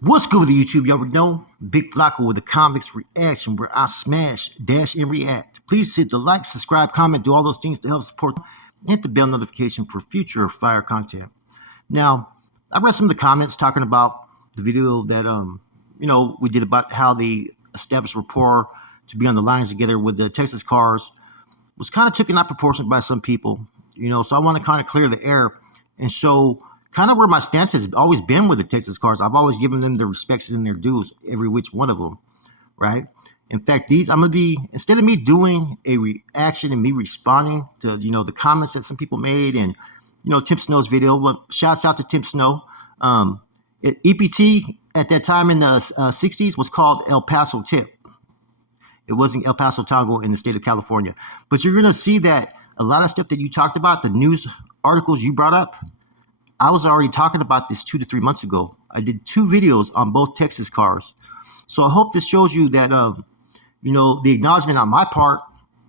What's good with the YouTube? Y'all already know Big Flacco with the Convicts Reaction, where I smash, dash, and react. Please hit the like, subscribe, comment, do all those things to help support, and hit the bell notification for future fire content. Now, I read some of the comments talking about the video that we did about how they established rapport to be on the lines together with the Texas cars was kind of taken out of proportion by some people. So I want to kind of clear the air and show kind of where my stance has always been with the Texas cars. I've always given them their respects and their dues, every which one of them, right? In fact, I'm gonna be, instead of me doing a reaction and me responding to the comments that some people made and Tim Snow's video. But shouts out to Tim Snow. EPT at that time in the 60s was called El Paso Tip. It wasn't El Paso Tango in the state of California. But you're gonna see that a lot of stuff that you talked about, the news articles you brought up, I was already talking about this 2 to 3 months ago. I did 2 videos on both Texas cars. So I hope this shows you that, the acknowledgement on my part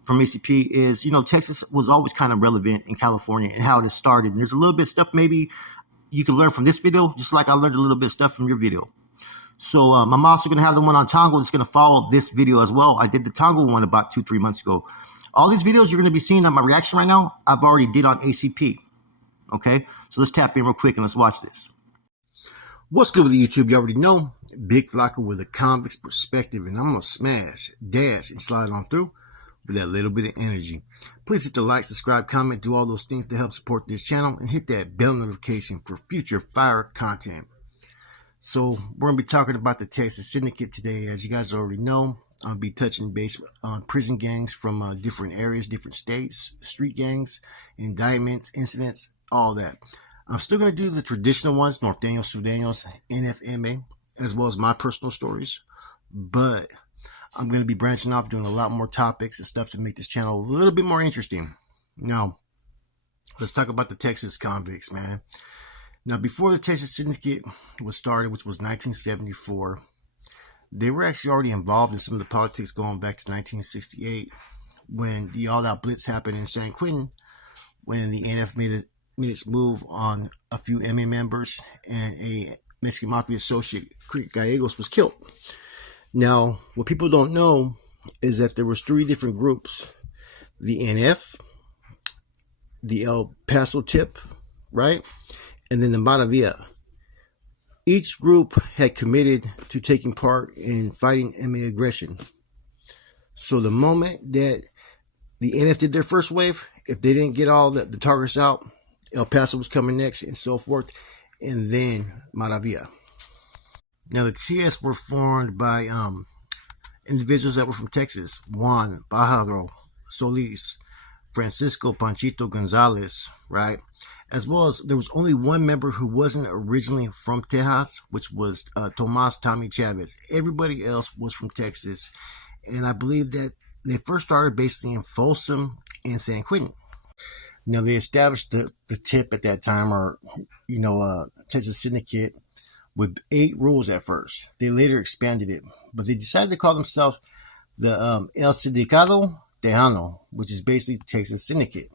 from ACP is, Texas was always kind of relevant in California and how it started. And there's a little bit of stuff maybe you can learn from this video, just like I learned a little bit of stuff from your video. So I'm also going to have the one on Tango that's going to follow this video as well. I did the Tango one about 2-3 months ago. All these videos you're going to be seeing on my reaction right now, I've already did on ACP. Okay, so let's tap in real quick and let's watch this. What's good with the YouTube? You already know Big Flacco with a convict's perspective, and I'm gonna smash, dash, and slide on through with that little bit of energy. Please hit the like, subscribe, comment, do all those things to help support this channel, and hit that bell notification for future fire content. So we're gonna be talking about the Texas Syndicate today. As you guys already know, I'll be touching base on prison gangs from different areas, different states, street gangs, indictments, incidents, all that. I'm still going to do the traditional ones, North Daniels, South Daniels, NFMA, as well as my personal stories. But I'm going to be branching off, doing a lot more topics and stuff to make this channel a little bit more interesting. Now, let's talk about the Texas convicts, man. Now, before the Texas Syndicate was started, which was 1974, they were actually already involved in some of the politics going back to 1968 when the all-out blitz happened in San Quentin, when the NF made its move on a few MA members and a Mexican Mafia associate, Gallegos, was killed. Now, what people don't know is that there was 3 different groups: the NF, the El Paso Tip, right, and then the Maravilla. Each group had committed to taking part in fighting MA aggression. So the moment that the NF did their first wave, if they didn't get all the targets out, El Paso was coming next, and so forth, and then Maravilla. Now, the TS were formed by individuals that were from Texas: Juan Bajaro Solis, Francisco Panchito Gonzalez, right? As well as there was only one member who wasn't originally from Texas, which was Tomas Tommy Chavez. Everybody else was from Texas, and I believe that they first started basically in Folsom and San Quentin. Now, they established the tip at that time, or, Texas Syndicate, with 8 rules at first. They later expanded it, but they decided to call themselves the El Sindicato Tejano, which is basically Texas Syndicate.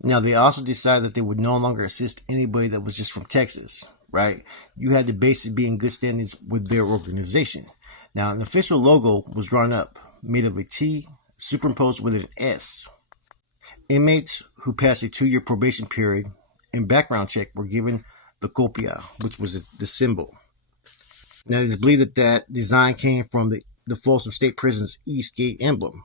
Now, they also decided that they would no longer assist anybody that was just from Texas, right? You had to basically be in good standings with their organization. Now, an official logo was drawn up, made of a T superimposed with an S. Inmates who passed a 2-year probation period and background check were given the copia, which was the symbol. Now, it is believed that design came from the Folsom State Prison's East Gate emblem.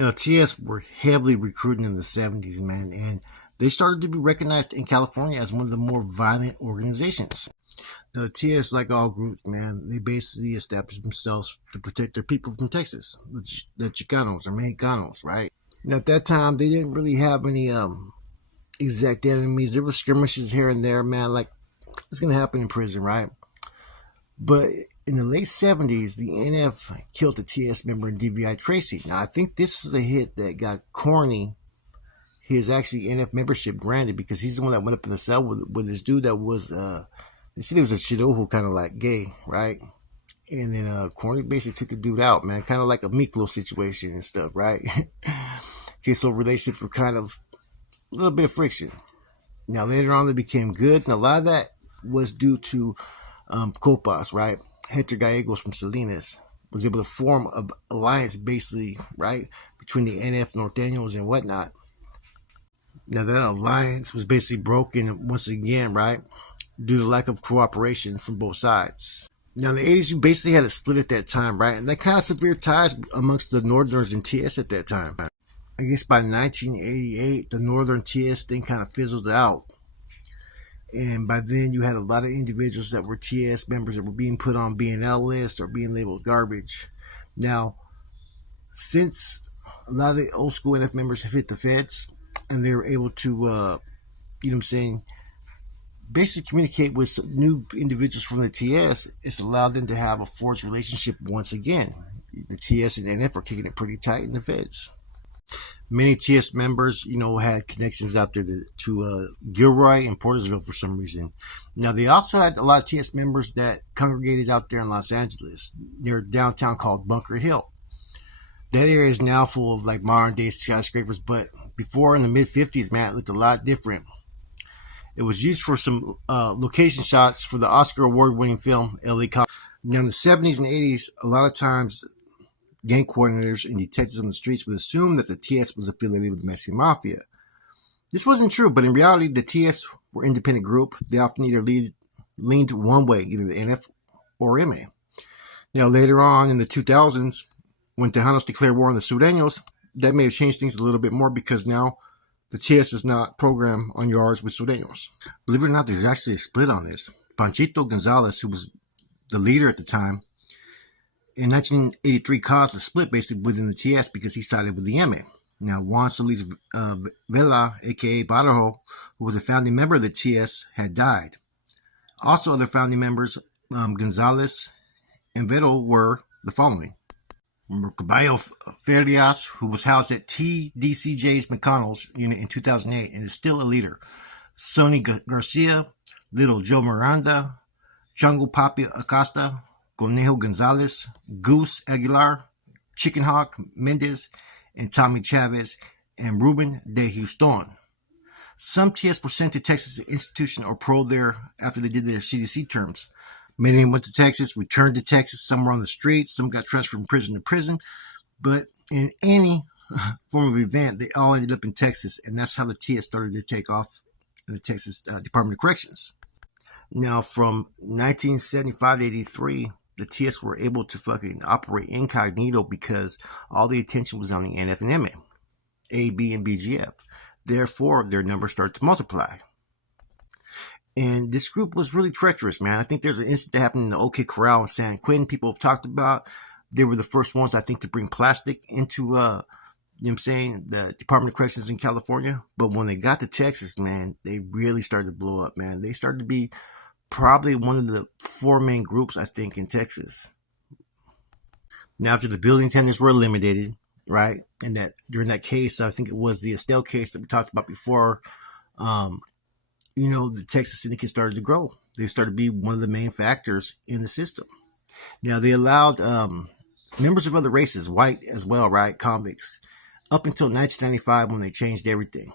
Now, TS were heavily recruiting in the 70s, man, and they started to be recognized in California as one of the more violent organizations. The TS, like all groups, man, they basically established themselves to protect their people from Texas, the Chicanos or Mexicanos, right? Now, at that time, they didn't really have any exact enemies. There were skirmishes here and there, man, like it's going to happen in prison, right? But in the late 70s, the NF killed the TS member DVI Tracy. Now, I think this is a hit that got Corny his actually NF membership granted, because he's the one that went up in the cell with this dude that was, they said he was a Shidohu, kind of like gay, right? And then Corny basically took the dude out, man, kind of like a Miklo situation and stuff, right? Okay, so relationships were kind of a little bit of friction. Now, later on, they became good, and a lot of that was due to Copas, right? Hector Gallegos from Salinas was able to form an alliance, basically, right, between the NF Norteños and whatnot. Now that alliance was basically broken once again, right, due to lack of cooperation from both sides. Now in the 80s, you basically had a split at that time, right, and that kind of severed ties amongst the Northerners and TS at that time. I guess by 1988, the Northern TS thing kind of fizzled out. And by then, you had a lot of individuals that were TS members that were being put on B&L lists or being labeled garbage. Now, since a lot of the old school NF members have hit the feds and they were able to, you know what I'm saying, basically communicate with new individuals from the TS, it's allowed them to have a forged relationship once again. The TS and NF are kicking it pretty tight in the feds. Many TS members, you know, had connections out there to Gilroy and Portersville for some reason. Now, they also had a lot of TS members that congregated out there in Los Angeles, near downtown called Bunker Hill. That area is now full of like modern day skyscrapers, but before in the mid 50s, man, it looked a lot different. It was used for some location shots for the Oscar award winning film LA Cop. Now, in the 70s and 80s, a lot of times gang coordinators and detectives on the streets would assume that the TS was affiliated with the Mexican Mafia. This wasn't true, but in reality, the TS were an independent group. They often either leaned one way, either the NF or MA. Now, later on in the 2000s, when Tejanos declared war on the Sureños, that may have changed things a little bit more because now the TS is not programmed on yards with Sureños. Believe it or not, there's actually a split on this. Panchito Gonzalez, who was the leader at the time, in 1983 caused a split basically within the TS because he sided with the MA. Now, Juan Solis Vela, a.k.a. Barajo, who was a founding member of the TS, had died. Also, other founding members, Gonzalez and Vero, were the following. Caballo Ferias, who was housed at TDCJ's McConnell's unit in 2008 and is still a leader. Sonny Garcia, Little Joe Miranda, Chango Papi Acosta, Conejo Gonzalez, Goose Aguilar, Chicken Hawk Mendez, and Tommy Chavez, and Ruben de Houston. Some TS were sent to Texas Institution or paroled there after they did their CDC terms. Many of them went to Texas, returned to Texas. Some were on the streets. Some got transferred from prison to prison. But in any form of event, they all ended up in Texas, and that's how the TS started to take off in the Texas Department of Corrections. Now, from 1975 to 83, the TS were able to fucking operate incognito because all the attention was on the NF and MA, A, B, and BGF. Therefore, their numbers started to multiply. And this group was really treacherous, man. I think there's an incident that happened in the OK Corral in San Quentin people have talked about. They were the first ones, I think, to bring plastic into, you know what I'm saying, the Department of Corrections in California. But when they got to Texas, man, they really started to blow up, man. They started to be probably one of the four main groups, I think, in Texas. Now, after the building attendants were eliminated, right, and that during that case, I think it was the Estelle case that we talked about before, you know, the Texas Syndicate started to grow. They started to be one of the main factors in the system. Now, they allowed members of other races, white as well, right, convicts, up until 1995 when they changed everything.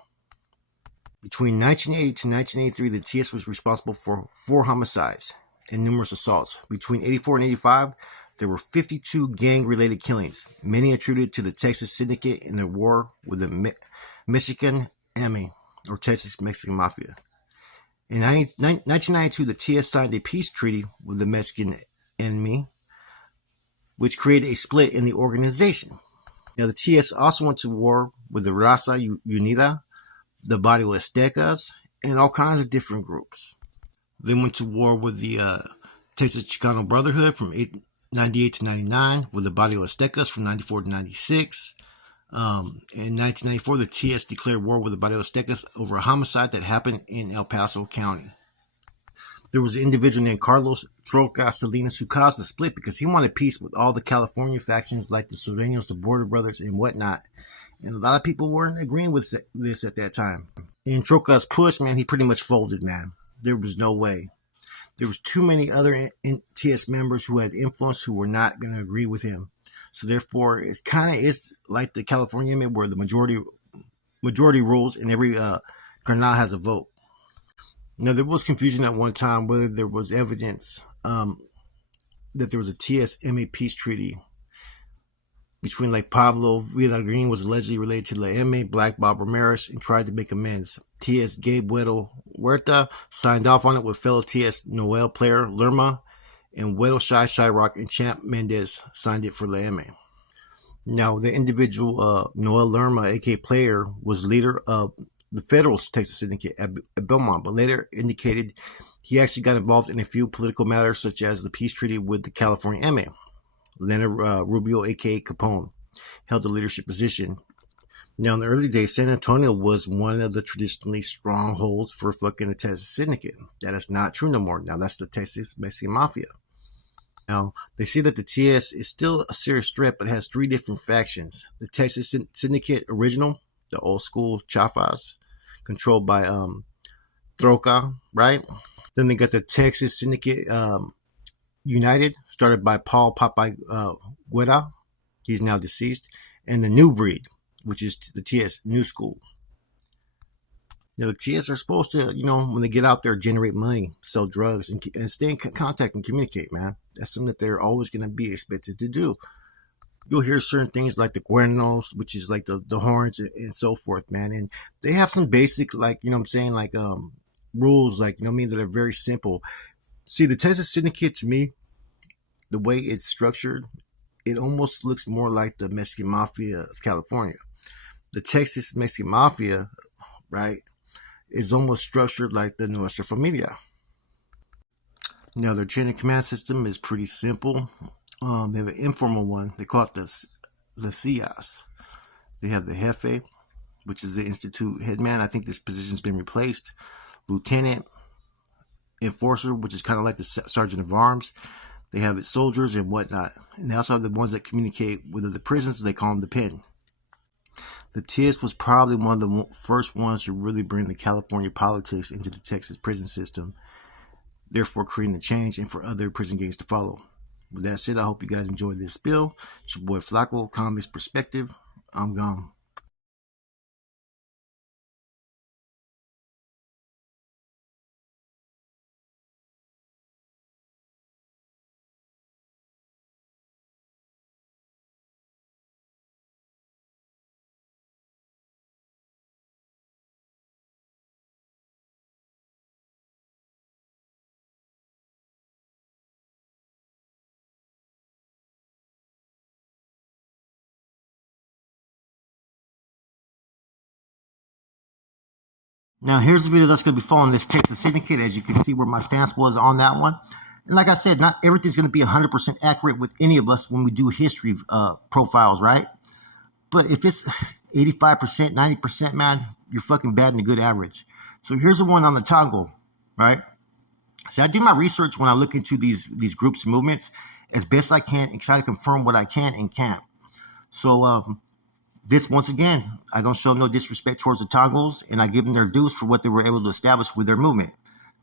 Between 1980 to 1983, the TS was responsible for 4 homicides and numerous assaults. Between 84 and 85, there were 52 gang-related killings, many attributed to the Texas Syndicate in their war with the Mexican Army, or Texas Mexican Mafia. In 1992, the TS signed a peace treaty with the Mexican enemy, which created a split in the organization. Now, the TS also went to war with the Raza Unida, the Barrio Aztecas, and all kinds of different groups. They went to war with the Texas Chicano Brotherhood from 98 to 99, with the Barrio Aztecas from 94 to 96. In 1994, the TS declared war with the Barrio Aztecas over a homicide that happened in El Paso County. There was an individual named Carlos Troca Salinas who caused a split because he wanted peace with all the California factions like the Sureños, the Border Brothers, and whatnot. And a lot of people weren't agreeing with this at that time. In Troca's push, man, he pretty much folded, man. There was no way. There was too many other TS members who had influence who were not going to agree with him. So therefore, it's like the California Amendment where the majority rules and every Granada has a vote. Now, there was confusion at one time whether there was evidence that there was a TS-MA peace treaty between like Pablo Villagreen was allegedly related to La M.A. Black Bob Ramirez and tried to make amends. T.S. Gabe Huerta signed off on it with fellow T.S. Noel player Lerma, and Weddle Shyrock and Champ Mendez signed it for La M.A. Now, the individual Noel Lerma, aka Player, was leader of the federal Texas Syndicate at Belmont, but later indicated he actually got involved in a few political matters, such as the peace treaty with the California MA. Leonard Rubio, aka Capone, held the leadership position. Now, in the early days, San Antonio was one of the traditionally strongholds for fucking the Texas Syndicate. That is not true no more. Now, that's the Texas Mexican Mafia. Now, they see that the TS is still a serious threat, but has three different factions. The Texas Syndicate Original, the old school Chafas, controlled by Troca, right? Then they got the Texas Syndicate United, started by Paul Popeye Guerra. He's now deceased. And the New Breed, which is the TS New School. You know, the TS are supposed to, when they get out there, generate money, sell drugs, and stay in contact and communicate, man. That's something that they're always going to be expected to do. You'll hear certain things like the cuernos, which is like the horns and so forth, man. And they have some basic, like, rules, like, that are very simple. See, the Texas Syndicate, to me, the way it's structured, it almost looks more like the Mexican Mafia of California. The Texas Mexican Mafia, right, is almost structured like the Nuestra Familia. Now, their chain of command system is pretty simple. They have an informal one. They call it the CIAS. They have the Jefe, which is the Institute headman. I think this position's been replaced. Lieutenant, Enforcer, which is kind of like the Sergeant of Arms. They have its soldiers and whatnot. And they also have the ones that communicate with the prisons. So they call them the pen. The TS was probably one of the first ones to really bring the California politics into the Texas prison system, therefore creating a change and for other prison gangs to follow. With that said, I hope you guys enjoyed this spill. It's your boy Flacco, Comics Perspective. I'm gone. Now, here's the video that's going to be following this Texas Syndicate. As you can see where my stance was on that one. And like I said, not everything's going to be 100% accurate with any of us when we do history profiles, right? But if it's 85%, 90%, man, you're fucking batting a good average. So here's the one on the Tango, right? So I do my research when I look into these groups and movements as best I can and try to confirm what I can and can't. So this, once again, I don't show no disrespect towards the Tongos, and I give them their dues for what they were able to establish with their movement.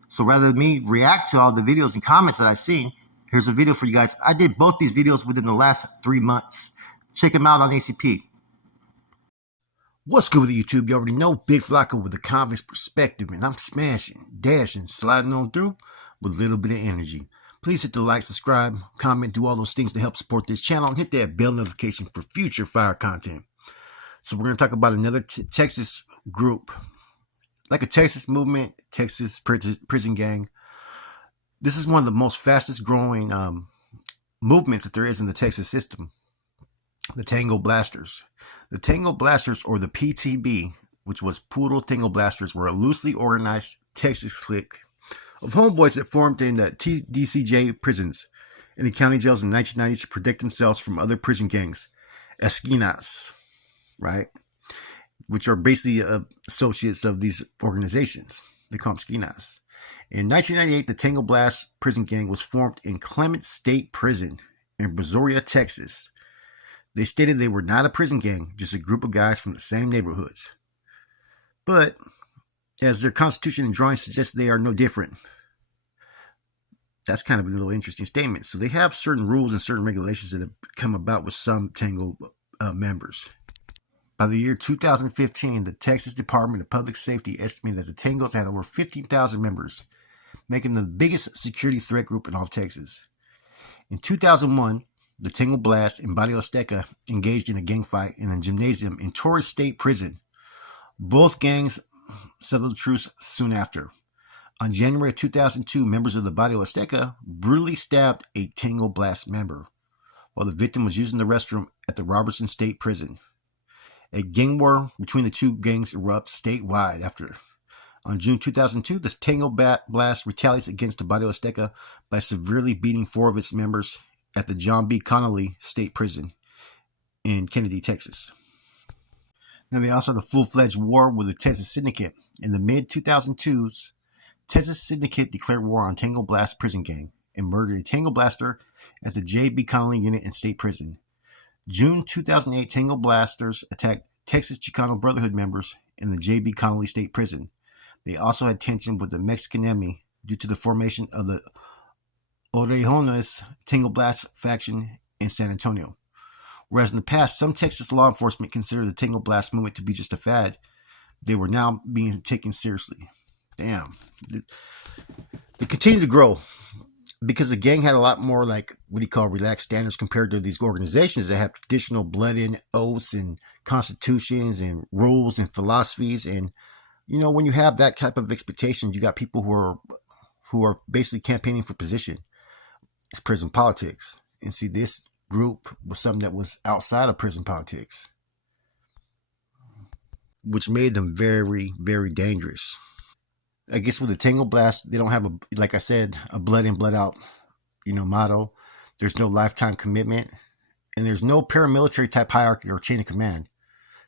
So rather than me react to all the videos and comments that I've seen, here's a video for you guys. I did both these videos within the last 3 months. Check them out on ACP. What's good with YouTube? You already know Big Flacco with the Comics Perspective, and I'm smashing, dashing, sliding on through with a little bit of energy. Please hit the like, subscribe, comment, do all those things to help support this channel, and hit that bell notification for future fire content. So we're going to talk about another Texas group, like a Texas movement, Texas prison gang. This is one of the most fastest growing movements that there is in the Texas system, the Tango Blasters. The Tango Blasters, or the PTB, which was Puro Tango Blasters, were a loosely organized Texas clique of homeboys that formed in the DCJ prisons in the county jails in the 1990s to protect themselves from other prison gangs, esquinas, right? Which are basically associates of these organizations. They call them esquinas. In 1998, the Tango Blast prison gang was formed in Clement State Prison in Brazoria, Texas. They stated they were not a prison gang, just a group of guys from the same neighborhoods. But, as their constitution and drawings suggest, they are no different. That's kind of a little interesting statement. So they have certain rules and certain regulations that have come about with some Tango members. By the year 2015, the Texas Department of Public Safety estimated that the Tangos had over 15,000 members, making them the biggest security threat group in all of Texas. In 2001, the Tango Blast and Barrio Azteca engaged in a gang fight in a gymnasium in Torres State Prison. Both gangs settled the truce soon after. On January 2002, members of the Barrio Azteca brutally stabbed a Tango Blast member while the victim was using the restroom at the Robertson State Prison. A gang war between the two gangs erupts statewide after. On June 2002, the Tango Blast retaliates against the Barrio Azteca by severely beating 4 of its members at the John B. Connolly State Prison in Kennedy, Texas. Now they also had a full-fledged war with the Texas Syndicate. In the mid-2002s, Texas Syndicate declared war on Tango Blast prison gang and murdered a Tango Blaster at the J.B. Connolly unit in state prison. June 2008, Tango Blasters attacked Texas Chicano Brotherhood members in the J.B. Connolly State Prison. They also had tension with the Mexican enemy due to the formation of the Orejones Tango Blast faction in San Antonio. Whereas in the past, some Texas law enforcement considered the Tango Blast movement to be just a fad, they were now being taken seriously. Damn. They continue to grow because the gang had a lot more, like, what do you call, relaxed standards compared to these organizations that have traditional blood-in oaths and constitutions and rules and philosophies. And, you know, when you have that type of expectation, you got people who are basically campaigning for position. It's prison politics. And see, this group was something that was outside of prison politics, which made them very, very dangerous. I guess with the Tango Blast, they don't have, like I said, a blood in, blood out, motto. There's no lifetime commitment, and there's no paramilitary type hierarchy or chain of command.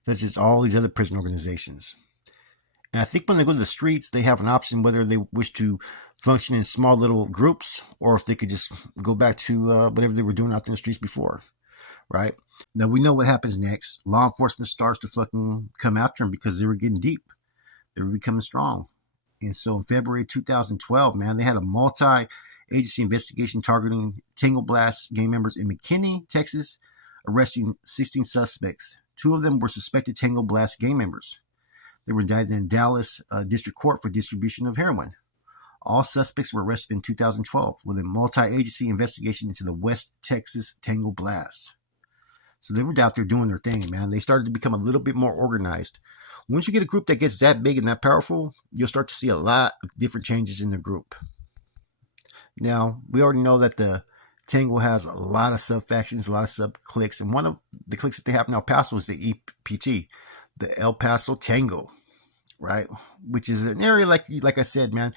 That's just all these other prison organizations. And I think when they go to the streets, they have an option whether they wish to function in small little groups or if they could just go back to whatever they were doing out there in the streets before, right? Now we know what happens next. Law enforcement starts to fucking come after them because they were getting deep. They were becoming strong. And so in February 2012, man, they had a multi-agency investigation targeting Tango Blast gang members in McKinney, Texas, arresting 16 suspects. 2 of them were suspected Tango Blast gang members. They were indicted in Dallas District Court for distribution of heroin. All suspects were arrested in 2012 with a multi-agency investigation into the West Texas Tango Blast. So they were out there doing their thing, man. They started to become a little bit more organized. Once you get a group that gets that big and that powerful, you'll start to see a lot of different changes in the group. Now, we already know that the Tango has a lot of sub-factions, a lot of sub-cliques, and one of the cliques that they have in El Paso is the EPT, the El Paso Tango, right? Which is an area, like I said, man,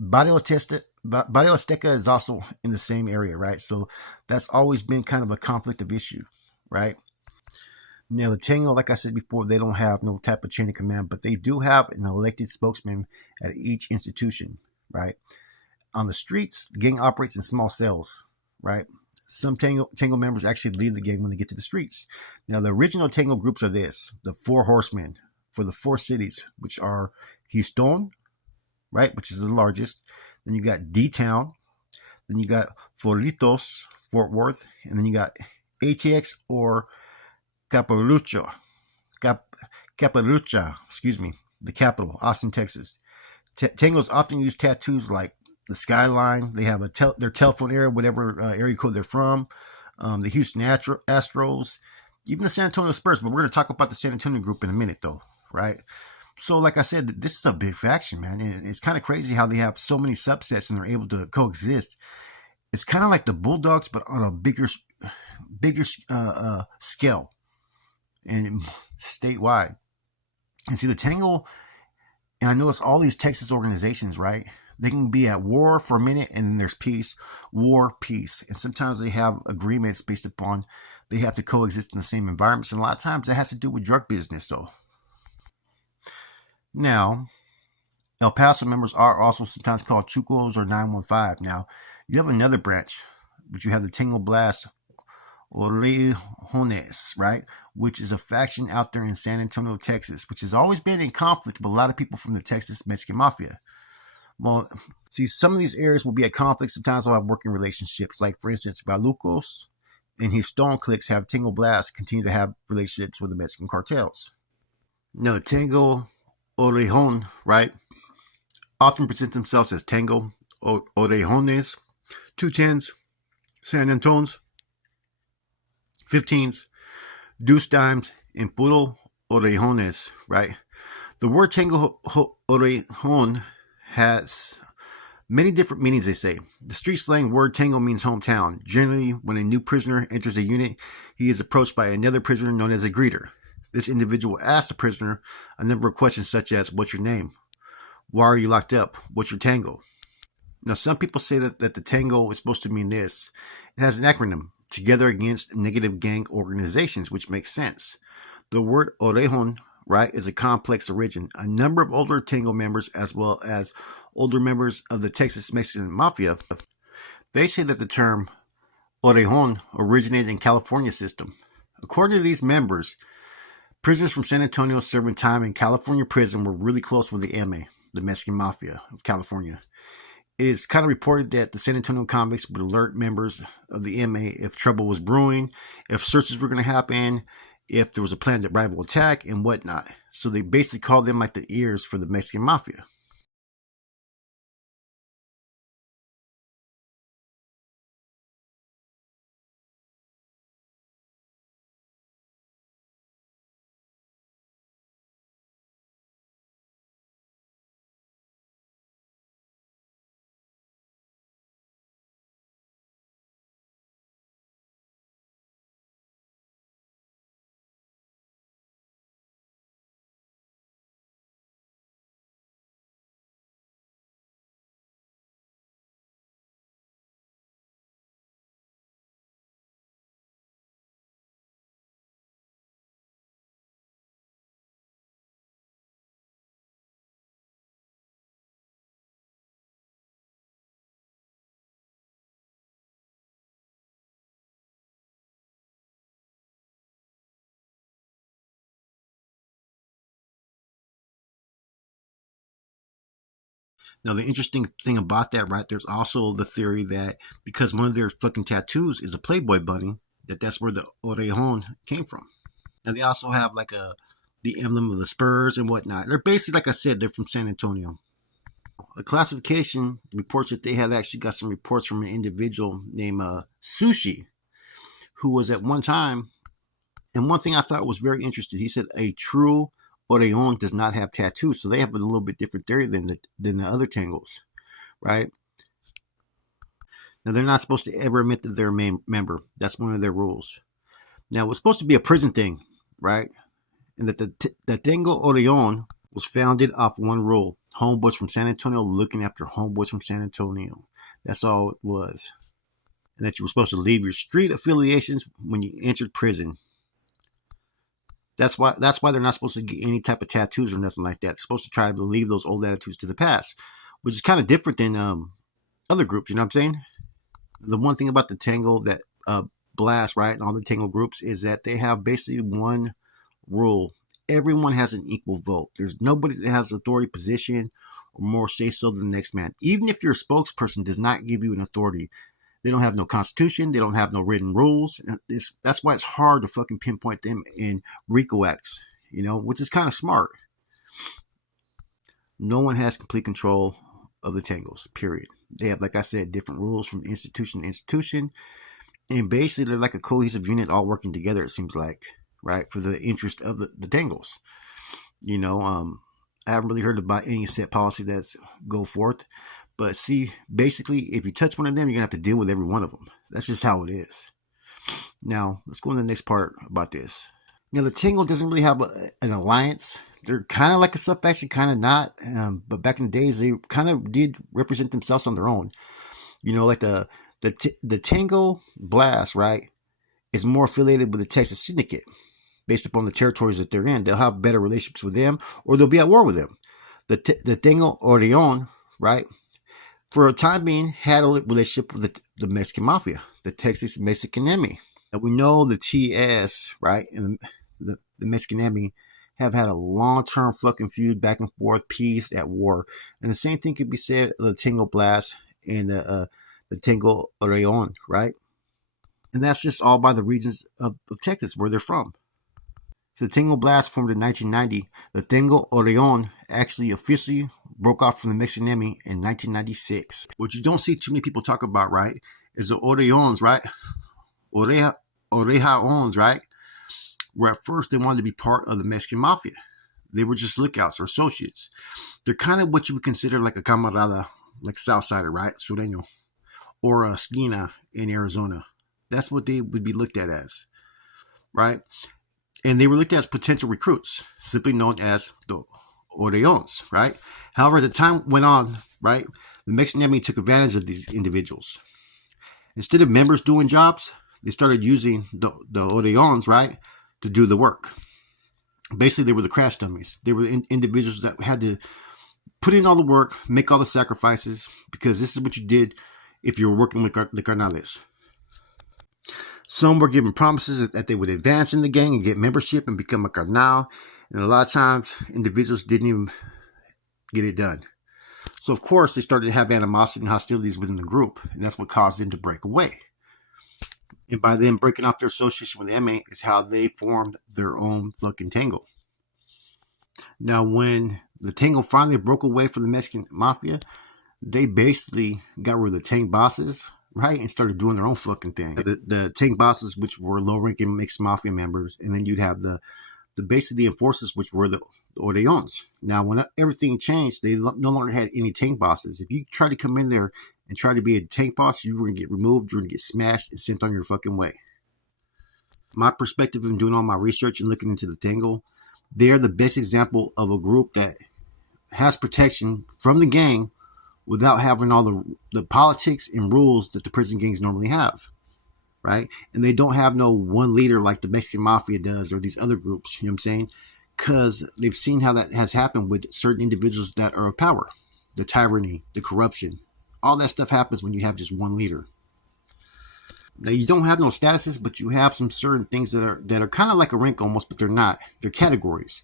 Barrio Azteca is also in the same area, right? So that's always been kind of a conflict of issue, right? Now, the Tango, like I said before, they don't have no type of chain of command, but they do have an elected spokesman at each institution, right? On the streets, the gang operates in small cells, right? Some Tango members actually leave the gang when they get to the streets. Now, the original Tango groups are the 4 horsemen for the 4 cities, which are Houston, right, which is the largest. Then you got D-Town. Then you got Forlitos, Fort Worth. And then you got ATX or Caparucha, the capital, Austin, Texas. Tangos often use tattoos like the skyline. They have their telephone area, whatever area code they're from. The Houston Astros, even the San Antonio Spurs. But we're going to talk about the San Antonio group in a minute, though, right? So, like I said, this is a big faction, man. And it's kind of crazy how they have so many subsets and they're able to coexist. It's kind of like the Bulldogs, but on a bigger scale and statewide. And see, the Tango, and I know it's all these Texas organizations, right? They can be at war for a minute and then there's peace, war, peace. And sometimes they have agreements based upon they have to coexist in the same environments. And a lot of times that has to do with drug business, though. Now, El Paso members are also sometimes called Chucos or 915. Now, you have another branch, which you have the Tango Blast Orejones, right? Which is a faction out there in San Antonio, Texas, which has always been in conflict with a lot of people from the Texas Mexican Mafia. Well, see, some of these areas will be at conflict. Sometimes they'll have working relationships. Like, for instance, Valucos and his Stone cliques have Tango Blast continue to have relationships with the Mexican cartels. Now, the Tango Orejon, right, often present themselves as Tango Orejones, 210s, San Antones, 15s, Deuce Dimes, and Puro Orejones, right? The word Tango Orejon has many different meanings, they say. The street slang word tango means hometown. Generally, when a new prisoner enters a unit, he is approached by another prisoner known as a greeter. This individual asks the prisoner a number of questions such as, what's your name? Why are you locked up? What's your tango? Now, some people say that the tango is supposed to mean this. It has an acronym, Together Against Negative Gang Organizations, which makes sense. The word orejon, right, is a complex origin. A number of older tango members, as well as older members of the Texas Mexican Mafia, they say that the term orejon originated in California system. According to these members, prisoners from San Antonio serving time in California prison were really close with the MA, the Mexican Mafia of California. It is kind of reported that the San Antonio convicts would alert members of the MA if trouble was brewing, if searches were going to happen, if there was a planned rival attack, and whatnot. So they basically called them like the ears for the Mexican Mafia. Now, the interesting thing about that, right, there's also the theory that because one of their fucking tattoos is a Playboy bunny, that's where the Orejon came from. And they also have like the emblem of the Spurs and whatnot. They're basically, like I said, they're from San Antonio. The classification reports that they have actually got some reports from an individual named Sushi, who was at one time, and one thing I thought was very interesting, he said a true Orejon does not have tattoos, so they have a little bit different theory than the other tangos, right? Now, they're not supposed to ever admit that they're a member. That's one of their rules. Now, it was supposed to be a prison thing, right? And that the Tango Orejon was founded off one rule: homeboys from San Antonio looking after homeboys from San Antonio. That's all it was. And that you were supposed to leave your street affiliations when you entered prison. That's why they're not supposed to get any type of tattoos or nothing like that. They're supposed to try to leave those old attitudes to the past, which is kind of different than other groups. You know what I'm saying? The one thing about the Tango that Blast, right, and all the Tango groups is that they have basically one rule: everyone has an equal vote. There's nobody that has authority position or more say so than the next man. Even if your spokesperson does not give you an authority, they don't have no constitution. They don't have no written rules. That's why it's hard to fucking pinpoint them in RICO acts, which is kind of smart. No one has complete control of the tangos, period. They have, like I said, different rules from institution to institution. And basically, they're like a cohesive unit all working together, it seems like, right, for the interest of the tangos. I haven't really heard about any set policy that's go forth. But see, basically, if you touch one of them, you're going to have to deal with every one of them. That's just how it is. Now, let's go on to the next part about this. The Tango doesn't really have an alliance. They're kind of like a sub-faction, kind of not. But back in the days, they kind of did represent themselves on their own. Like the Tango Blast, right, is more affiliated with the Texas Syndicate. Based upon the territories that they're in, they'll have better relationships with them, or they'll be at war with them. The Tango Orejon, right, for a time being, had a relationship with the Mexican Mafia, the Texas Mexican enemy. And we know the TS, right, and the Mexican enemy have had a long-term fucking feud, back and forth, peace at war. And the same thing could be said of the Tango Blast and the Tango Orejon, right? And that's just all by the regions of Texas where they're from. So the Tango Blast formed in 1990. The Tango Oregon actually officially broke off from the Mexican enemy in 1996. What you don't see too many people talk about, right, is the Oreons, right? Orejaons, right? Where at first they wanted to be part of the Mexican mafia. They were just lookouts or associates. They're kind of what you would consider like a camarada, like Southsider, right? Sureño. Or a esquina in Arizona. That's what they would be looked at as, right? And they were looked at as potential recruits, simply known as the Oreons, right? However, the time went on, right? The Mexican enemy took advantage of these individuals. Instead of members doing jobs, they started using the Oreons, right, to do the work. Basically, they were the crash dummies. They were individuals that had to put in all the work, make all the sacrifices, because this is what you did if you were working with the carnales. Some were given promises that they would advance in the gang and get membership and become a carnal. And a lot of times, individuals didn't even get it done. So, of course, they started to have animosity and hostilities within the group. And that's what caused them to break away. And by them breaking off their association with the MA is how they formed their own fucking Tango. Now, when the Tango finally broke away from the Mexican mafia, they basically got rid of the tank bosses, right, and started doing their own fucking thing. The tank bosses, which were low-ranking mixed mafia members, and then you'd have the basically the enforcers, which were the Oreons. Now, when everything changed, they no longer had any tank bosses. If you tried to come in there and try to be a tank boss, you were going to get removed, you were going to get smashed and sent on your fucking way. My perspective in doing all my research and looking into the Tango, they're the best example of a group that has protection from the gang without having all the politics and rules that the prison gangs normally have, right? And they don't have no one leader like the Mexican Mafia does or these other groups, you know what I'm saying? Because they've seen how that has happened with certain individuals that are of power. The tyranny, the corruption, all that stuff happens when you have just one leader. Now, you don't have no statuses, but you have some certain things that are kind of like a rank almost, but they're not. They're categories.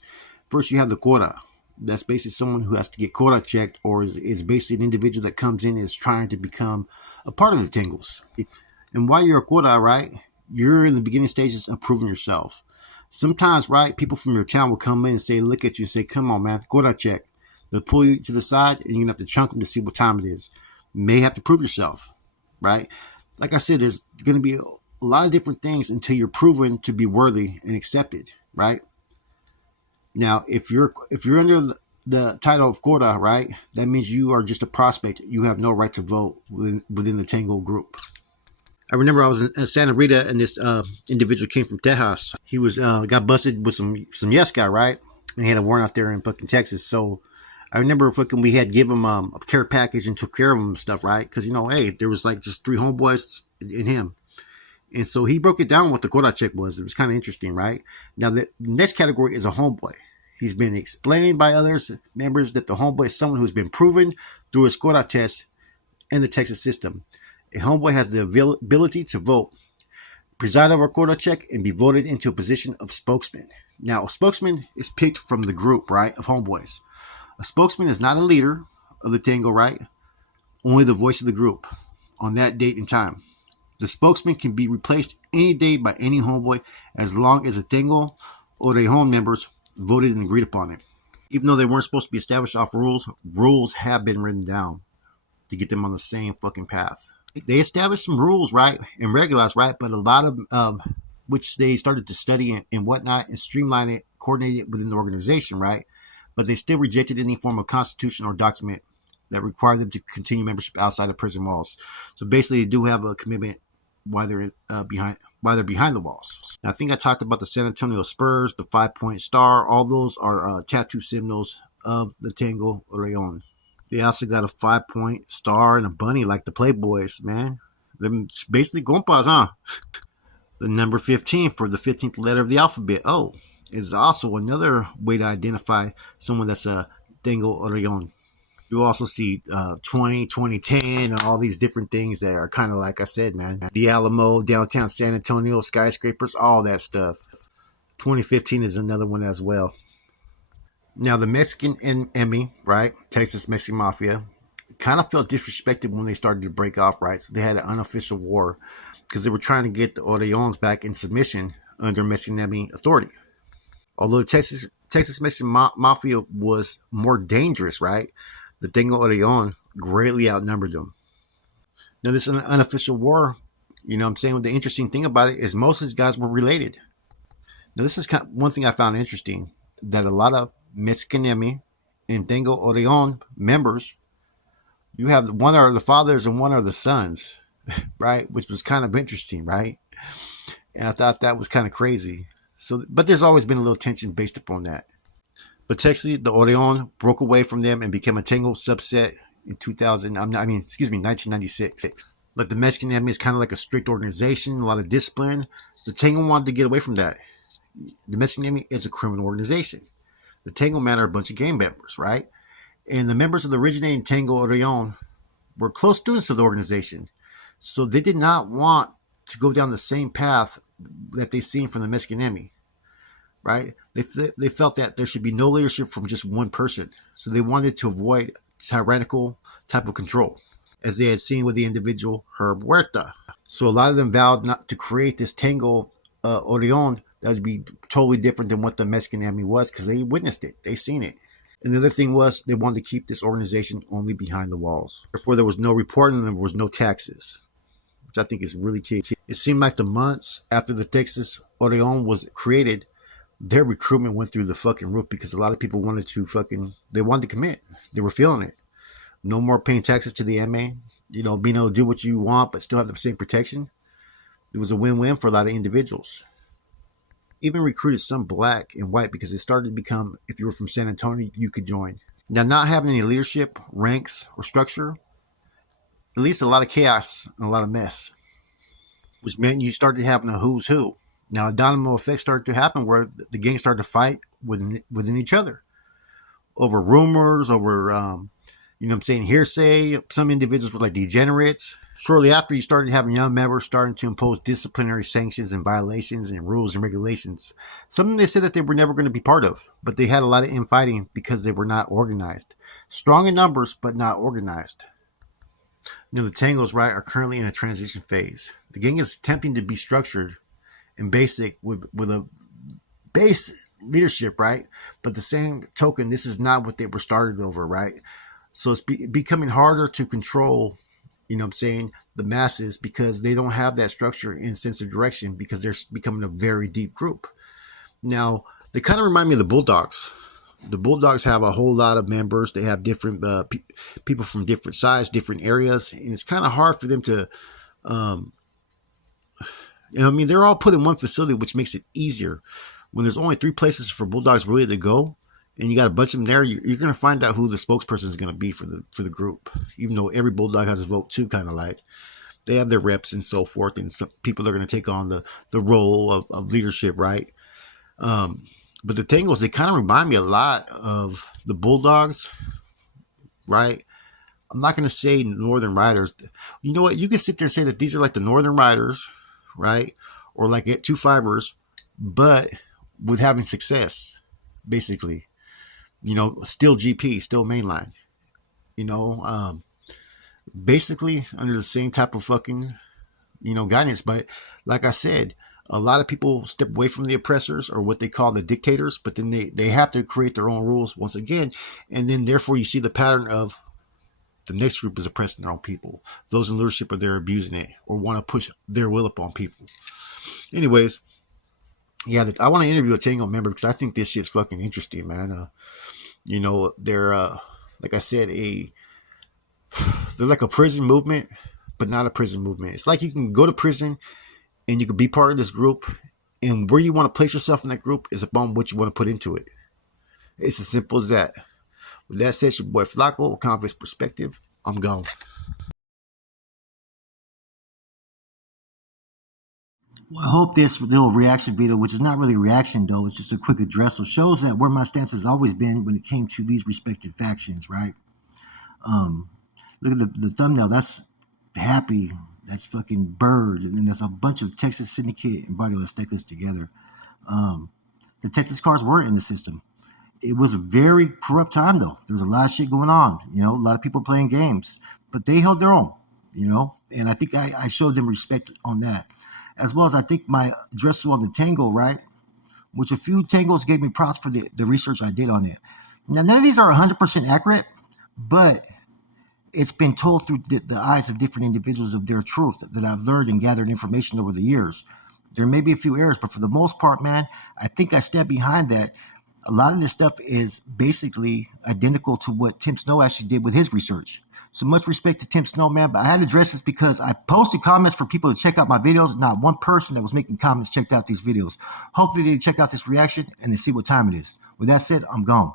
First, you have the quota. That's basically someone who has to get quota checked, or is basically an individual that comes in and is trying to become a part of the Tangles. And while you're a quota, right, you're in the beginning stages of proving yourself. Sometimes, right, people from your town will come in and say, look at you and say, come on, man, quota check. They'll pull you to the side, and you're going to have to chunk them to see what time it is. You may have to prove yourself, right? Like I said, there's going to be a lot of different things until you're proven to be worthy and accepted, right? Now, if you're under the title of quota, right, that means you are just a prospect. You have no right to vote within the Tango group. I remember I was in Santa Rita, and this individual came from Tejas. He was got busted with some yes guy, right? And he had a warrant out there in fucking Texas. So I remember fucking we had give him a care package and took care of him and stuff, right? Because, you know, hey, there was like just 3 homeboys in him. And so he broke it down what the quota check was. It was kind of interesting, right? Now, the next category is a homeboy. He's been explained by others members that the homeboy is someone who's been proven through his quota test in the Texas system. A homeboy has the ability to vote, preside over a quota check, and be voted into a position of spokesman. Now, a spokesman is picked from the group, right, of homeboys. A spokesman is not a leader of the Tango, right? Only the voice of the group on that date and time. The spokesman can be replaced any day by any homeboy as long as the Tango or the home members voted and agreed upon it. Even though they weren't supposed to be established off rules have been written down to get them on the same fucking path. They established some rules, right, and regularized, right, but a lot of which they started to study and whatnot and streamline it, coordinate it within the organization, right? But they still rejected any form of constitution or document that required them to continue membership outside of prison walls. So basically, they do have a commitment while they're behind the walls. Now, I think I talked about the San Antonio Spurs, the 5-point star. All those are tattoo symbols of the Tango Rayon. They also got a 5-point star and a bunny like the Playboys, man. They're basically compas, huh? The number 15 for the 15th letter of the alphabet, O, is also another way to identify someone that's a Tango Rayon. You also see 20, 2010, and all these different things that are kind of like I said, man. The Alamo, downtown San Antonio, skyscrapers, all that stuff. 2015 is another one as well. Now, the Mexican enemy, right? Texas Mexican Mafia kind of felt disrespected when they started to break off, right? So they had an unofficial war because they were trying to get the Oreons back in submission under Mexican authority. Although Texas Mexican Mafia was more dangerous, right? The Tango Oreon greatly outnumbered them. Now, this is an unofficial war. You know what I'm saying? The interesting thing about it is most of these guys were related. Now, this is kind of one thing I found interesting, that a lot of Mexican and Tango Oreon members, you have one are the fathers and one are the sons, right? Which was kind of interesting, right? And I thought that was kind of crazy. So, but there's always been a little tension based upon that. But Texas, the Oreon broke away from them and became a Tango subset in 1996. Like the Mexican Army is kind of like a strict organization, a lot of discipline. The Tango wanted to get away from that. The Mexican Army is a criminal organization. The Tango men are a bunch of gang members, right? And the members of the originating Tango Oreon were close students of the organization. So they did not want to go down the same path that they seen from the Mexican Army, right? They felt that there should be no leadership from just one person. So they wanted to avoid tyrannical type of control, as they had seen with the individual Herb Huerta. So a lot of them vowed not to create this Tango Oreon that would be totally different than what the Mexican Army was, because they witnessed it. They seen it. And the other thing was they wanted to keep this organization only behind the walls. Therefore, there was no reporting and there was no taxes, which I think is really key. It seemed like the months after the Texas Oreon was created, their recruitment went through the fucking roof, because a lot of people wanted to they wanted to commit. They were feeling it. No more paying taxes to the MA. You know, being able to do what you want but still have the same protection. It was a win-win for a lot of individuals. Even recruited some black and white, because it started to become, if you were from San Antonio, you could join. Now, not having any leadership, ranks, or structure, at least a lot of chaos and a lot of mess, which meant you started having a who's who. Now, a domino effect started to happen where the gangs started to fight within each other over rumors, over, you know what I'm saying, hearsay. Some individuals were like degenerates. Shortly after, you started having young members starting to impose disciplinary sanctions and violations and rules and regulations. Something they said that they were never going to be part of, but they had a lot of infighting because they were not organized. Strong in numbers, but not organized. You know, the Tangos, right, are currently in a transition phase. The gang is attempting to be structured and basic with a base leadership, right? But the same token, this is not what they were started over, right? So it's becoming harder to control, you know what I'm saying, the masses, because they don't have that structure and sense of direction, because they're becoming a very deep group. Now, they kind of remind me of the Bulldogs. The Bulldogs have a whole lot of members. They have different people from different sides, different areas, and it's kind of hard for them to, you know, I mean, they're all put in one facility, which makes it easier. When there's only 3 places for Bulldogs really to go, and you got a bunch of them there, you're going to find out who the spokesperson is going to be for the group. Even though every Bulldog has a vote too, kind of like they have their reps and so forth, and some people are going to take on the role of leadership, right? But the Tangos, they kind of remind me a lot of the Bulldogs, right? I'm not going to say Northern Riders. You know what? You can sit there and say that these are like the Northern Riders, right? Or like 2-5ers, but with having success, basically. You know, still GP, still mainline. You know, basically under the same type of fucking, you know, guidance. But like I said, a lot of people step away from the oppressors, or what they call the dictators, but then they have to create their own rules once again. And then therefore you see the pattern of the next group is oppressing their own people. Those in leadership are there abusing it or want to push their will upon people. Anyways, yeah, I want to interview a Tango member because I think this shit's fucking interesting, man. You know, they're like I said, they're like a prison movement, but not a prison movement. It's like you can go to prison and you can be part of this group, and where you want to place yourself in that group is upon what you want to put into it. It's as simple as that. With that said, your boy Flacco, Convicts Perspective. I'm gone. Well, I hope this little reaction video, which is not really a reaction though, it's just a quick address, shows that where my stance has always been when it came to these respective factions, right? Look at the thumbnail. That's Happy. That's fucking Bird, and then there's a bunch of Texas Syndicate and Barrio Aztecas together. The Texas cars were in the system, It was a very corrupt time, though. There was a lot of shit going on. You know, a lot of people playing games, but they held their own. You know, and I think I showed them respect on that, as well as I think my address on the Tango, right? Which a few Tangos gave me props for the research I did on it. Now, none of these are 100% accurate, but it's been told through the eyes of different individuals of their truth that I've learned and gathered information over the years. There may be a few errors, but for the most part, man, I think I stand behind that. A lot of this stuff is basically identical to what Tim Snow actually did with his research. So much respect to Tim Snow, man. But I had to address this because I posted comments for people to check out my videos. Not one person that was making comments checked out these videos. Hopefully they check out this reaction and they see what time it is. With that said, I'm gone.